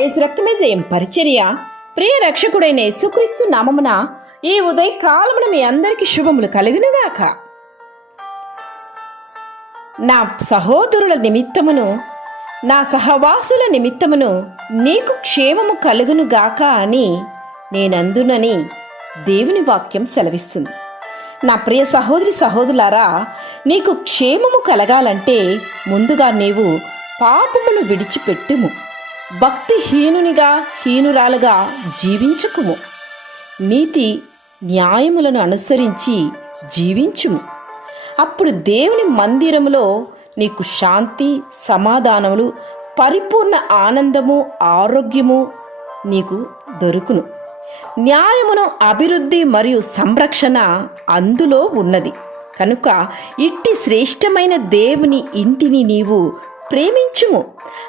యేసు రక్తమే జయం పరిచర్య. ప్రియ రక్షకుడైన యేసుక్రీస్తు నామమున ఈ ఉదయ కాలమున మీ అందరికీ శుభములు కలుగునుగాక. నా సహోదరుల నిమిత్తమును నా సహవాసుల నిమిత్తమును నీకు క్షేమము కలుగునుగాక అని నేనందునని దేవుని వాక్యం సెలవిస్తుంది. నా ప్రియ సహోదరి సహోదరులారా, నీకు క్షేమము కలగాలంటే ముందుగా నీవు పాపమును విడిచిపెట్టుము. హీనురాలుగా జీవించకుము. నీతి న్యాయములను అనుసరించి జీవించుము. అప్పుడు దేవుని మందిరములో నీకు శాంతి, సమాధానములు, పరిపూర్ణ ఆనందము, ఆరోగ్యము నీకు దొరుకును. న్యాయమును, అభివృద్ధి మరియు సంరక్షణ అందులో ఉన్నది. కనుక ఇట్టి శ్రేష్టమైన దేవుని ఇంటిని నీవు ప్రేమించుము.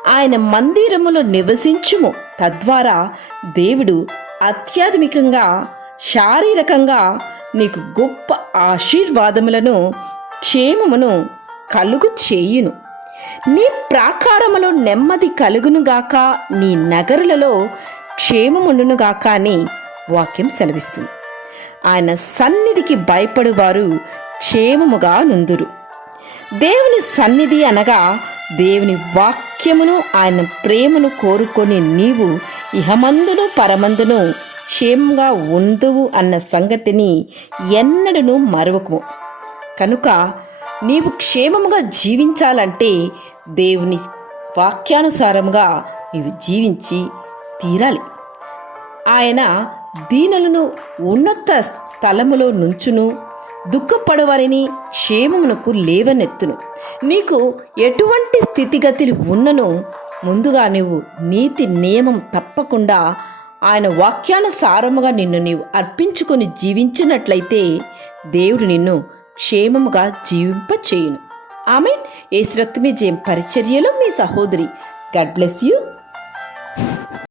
ఆయన మందిరములో నివసించుము. తద్వారా దేవుడు ఆధ్యాత్మికంగా, శారీరకంగా నీకు గొప్ప ఆశీర్వాదములను, క్షేమమును కలుగు చేయును. నీ ప్రాకారములో నెమ్మది కలుగునుగాక, నీ నగరులలో క్షేమముండునుగాక అని వాక్యం సెలవిస్తుంది. ఆయన సన్నిధికి భయపడువారు క్షేమముగా నుందురు. దేవుని సన్నిధి అనగా దేవుని వాక్యమును, ఆయన ప్రేమను కోరుకొని నీవు ఇహమందును పరమందును క్షేమంగా ఉందువు అన్న సంగతిని ఎన్నడూ మరువకుము. కనుక నీవు క్షేమముగా జీవించాలంటే దేవుని వాక్యానుసారముగా నీవు జీవించి తీరాలి. ఆయన దీనులను ఉన్నత స్థలములో నుంచును, దుఃఖపడవారిని క్షేమమునకు లేవనెత్తును. నీకు ఎటువంటి స్థితిగతులు ఉన్నను ముందుగా నీవు నీతి నియమం తప్పకుండా ఆయన వాక్యానుసారముగా నీవు అర్పించుకొని జీవించినట్లయితే దేవుడు నిన్ను క్షేమముగా జీవింపచేయును. ఆమేన్. యేసు రక్తమే జయం పరిచర్యలో మీ సహోదరి. God bless you.